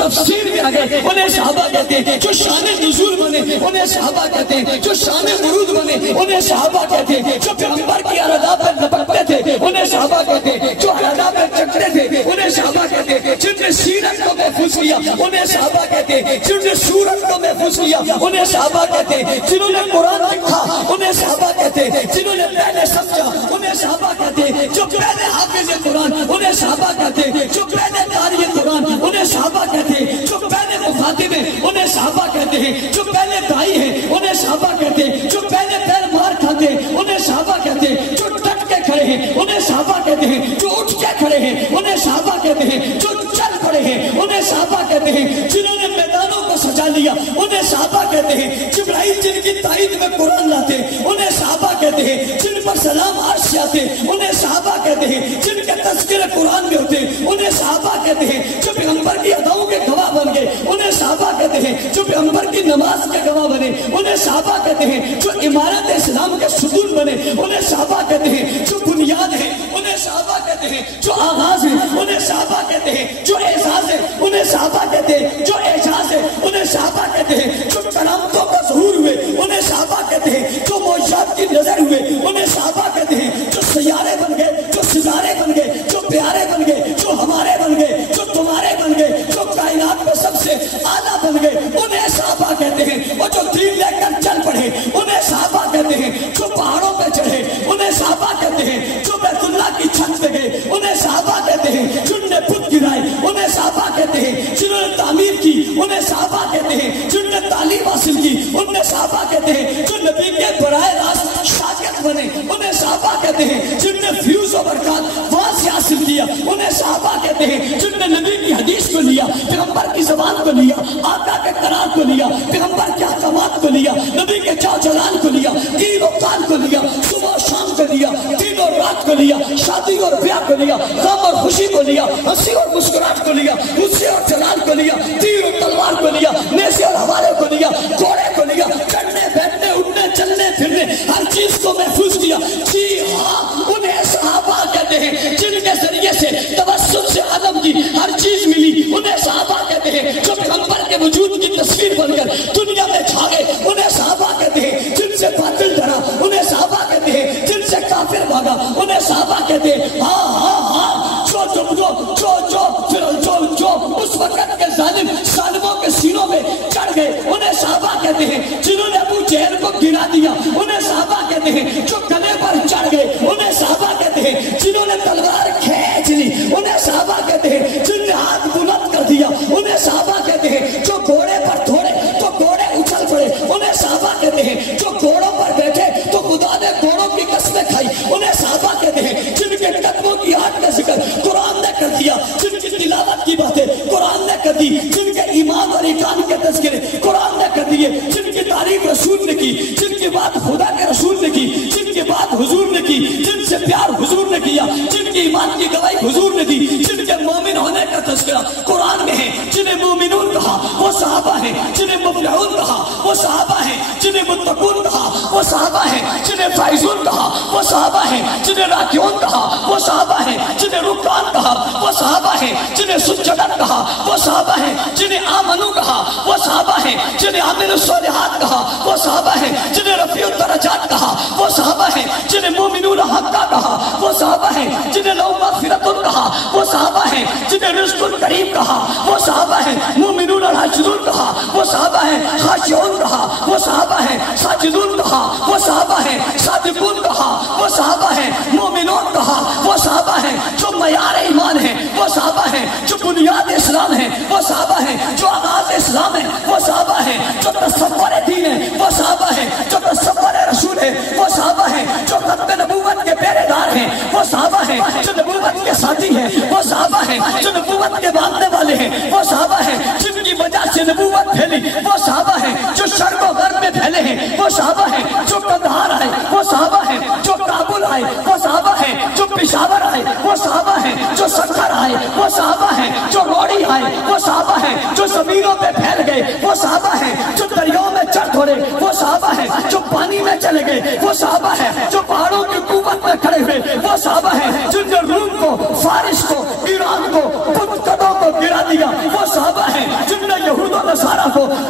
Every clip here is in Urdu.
جو تفسیر میں آ گئے انہیں صحابہ کہتے ہیں، جو شان نزول بنے انہیں صحابہ کہتے ہیں، جو شان ورود بنے انہیں صحابہ کہتے ہیں، جو پیغمبر کی ارادا پر لپکتے تھے انہیں صحابہ کہتے ہیں، جو ارادا پر چکتے تھے انہیں صحابہ کہتے ہیں، جن نے سیرت کو محفوظ کیا انہیں صحابہ کہتے ہیں، جن نے سورت کو محفوظ کیا انہیں صحابہ کہتے ہیں، جنہوں نے قرآن لکھا انہیں صحابہ کہتے ہیں، جنہوں نے پہلے سمجھا انہیں صحابہ کہتے ہیں، جو پہلے حافظ قرآن انہیں صحابہ کہتے ہیں، جو پہلے قاری قرآن انہیں صحابہ کہتے ہیں، جو پہلے مخاطب ہیں انہیں صحابہ کہتے ہیں، جو پہلے دائی ہیں انہیں صحابہ کہتے ہیں، جو پہلے پیر مار کھاتے ہیں انہیں صحابہ کہتے ہیں، جو ڈٹ کے کھڑے ہیں انہیں صحابہ کہتے ہیں، جو اٹھ کے کھڑے ہیں انہیں صحابہ کہتے ہیں، جو چل پڑے ہیں انہیں صحابہ کہتے ہیں، جنہوں نے میدانوں کو سجا لیا انہیں صحابہ کہتے ہیں، جبرائیل جن کی تائید میں قرآن لاتے انہیں صحابہ کہتے ہیں، جن پر سلام عرش سے آتے انہیں صحابہ کہتے ہیں، جن کے تذکرے قرآن میں ہوتے انہیں صحابہ کہتے ہیں، جو پیغمبر کی اداؤں کے گواہ بن گئے انہیں صحابہ کہتے ہیں، جو پیغمبر کی نماز کے گواہ بنے انہیں صحابہ کہتے ہیں، جو عمارت اسلام کے ستون بنے انہیں صحابہ کہتے ہیں، جو بنیاد ہے انہیں صحابہ کہتے ہیں، جو آغاز ہے انہیں صحابہ کہتے ہیں، جو اعزاز ہے انہیں صحابہ کہتے ہیں، جو اعجاز ہے انہیں صحابہ کہتے ہیں، جو کرامتوں کا ظہور ہوئے انہیں صحابہ کہتے ہیں، جو معجزات کی نظر ہوئے انہیں صحابہ کہتے ہیں، جو سیارے بن گئے، جو ستارے بن گئے، جو پیارے بن گئے، جو ہمارے بن گئے، جو تمہارے بن گئے، جو کائنات میں سب سے اعلیٰ بن گئے انہیں صحابہ کہتے ہیں، اور جو دین لے کر چل پڑے انہیں صحابہ کہتے ہیں، جو پہاڑوں پہ چڑھے انہیں صحابہ کہتے ہیں، جو بیت اللہ کی چھت پہ گئے انہیں صحابہ کہتے ہیں، جن نے بت گرائے انہیں صحابہ کہتے ہیں، جنہوں نے تعمیر کی انہیں صحابہ کہتے ہیں، جن نے تعلیم حاصل کی انہیں صحابہ کہتے ہیں، جو نبی کے براہ راست شاگرد بنے انہیں صحابہ کہتے ہیں، جن نے فیوز و برکات وہاں سے حاصل کیا انہیں صحابہ کہتے ہیں، جن نے نبی کی حدیث کو لیا، پیغمبر کی زبان کو لیا، آقا کے قرار کو لیا، پیغمبر کے احکامات کو لیا، نبی کے چاو چلان کو لیا، دین و قان کو لیا، صبح و شام کو لیا، دن اور رات کو لیا، شادی اور بیاہ کو لیا، غم اور خوشی کو لیا، ہنسی اور مسکراہٹ کو لیا، غصے اور جلال کو لیا، تیر اور تلوار کو لیا، نیزے اور حوالے کو لیا، گھوڑے کو لیا، چڑھنے بیٹھنے اٹھنے چلنے پھرنے ہر چیز کو محفوظ کیا۔ جی ہاں، انہیں صحابہ کہتے ہیں، جن کے ذریعے سے توسل سے عالم کی ہر چیز ملی انہیں صحابہ کہتے ہیں، جو پیغمبر کے وجود کی تصویر بن کر دنیا میں چھا گئے انہیں صحابہ کہتے ہیں، جن سے باطل ڈرا انہیں صحابہ کہتے ہیں، جن سے کافر بھاگا انہیں صحابہ کہتے ہیں۔ ہاں ہاں ہاں، جو اس وقت کے ظالموں کے سینوں میں چڑھ گئے انہیں صحابہ کہتے ہیں، جنہوں نے ابو جہل کو گرا دیا انہیں صحابہ کہتے ہیں، جو گلے پر چڑھ گئے انہیں صحابہ کہتے ہیں، جنہوں نے تلوار کھینچ لی انہیں صحابہ کہتے ہیں، جن نے ہاتھ بلند کر دیا انہیں صحابہ کہتے ہیں، جو گھوڑے پر دوڑے تو گھوڑے اچھل پڑے انہیں صحابہ کہتے ہیں، جو گھوڑوں پر بیٹھے تو خدا نے گھوڑوں کی قسمیں کھائی انہیں صحابہ کہتے ہیں، جن کے قدموں کی آہٹ کا ذکر قرآن نے کر دیا، جن کی تلاوت کی باتیں قرآن نے کر دی، جن کے ایمان اور ایمان کے تذکرے قرآن نے کر دیے، جن کی تعریف رسول نے کی، جن کی بات خدا کے رسول نے کی، جن کی بات حضور نے کی، جن سے پیار حضور نے کیا، جن کی ایمان کی گواہی حضور نے دی، جن کے مومن ہونے کا تذکرہ قرآن میں ہے، جنہیں مومنون کہا وہ صحابہ ہیں، جنہیں مفلحون کہا وہ صحابہ ہیں، جنہیں متقون کہا وہ صحابہ ہیں، جنہیں فائزون کہا وہ صحابہ ہیں، جنہیں راکعون کہا وہ صحابہ ہیں، جنہیں رکعان کہا وہ صحابہ ہیں، جنہیں سجدن کہا وہ صحابہ ہیں، جنہیں آمنو کہا وہ صحابہ ہیں، جنہیں عامل الصالحات کہا وہ صحابہ ہیں، جنہیں رفیع الدرجات کہا وہ صحابہ ہیں، جنہیں مومنون حقا کہا وہ صحابہ ہیں، جنہیں لہم مغفرۃ کہا وہ صحابہ ہیں، جنہیں رزق کریم کہا وہ صحابہ ہیں، مومنون راشدون کہا وہ صحابہ ہیں، خاشعون کہا وہ صحابہ ہیں، ساجدون کہا وہ صحابہ ہیں، صادقون کہا وہ صحابہ ہیں، مومنون کہا وہ صحابہ ہیں، جو معیار ایمان ہیں وہ صحابہ ہیں، جو بنیاد اسلام ہیں وہ صحابہ ہیں، جو آغاز اسلام ہے وہ صحابہ ہیں، جو تصور دین ہے وہ صحابہ ہیں، جو تصور رسول ہے وہ صحابہ ہیں، جو ختم نبوت کے پہرے دار ہیں وہ صحابہ ہیں، جو نبوت کے ساتھی ہیں وہ صحابہ ہیں، جو نبوت کے باندھنے والے ہیں وہ صحابہ ہیں، جن کی وجہ سے نبوت پھیلی وہ صحابہ ہیں، جو شرق و غرب میں پھیلے ہیں وہ صحابہ ہیں، جو قندھار آئے وہ صحابہ ہیں، جو کابل آئے وہ صحابہ ہیں، جو پشاور آئے وہ صحابہ ہیں، جو سکر آئے وہ صحابہ ہیں، جو روڑی آئے وہ صحابہ ہیں، جو زمینوں پہ پھیل گئے وہ صحابہ ہیں، جو دریاؤں میں چڑھ دوڑے وہ صحابہ ہیں، جو پانی میں چلے گئے وہ صحابہ ہیں، جو پہاڑوں کی قوت میں کھڑے ہوئے وہ صحابہ ہیں، جن نے روم کو، فارس کو، ایران کو، بت قدوں کو گرا دیا وہ صحابہ ہیں، کو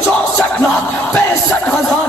64,65,000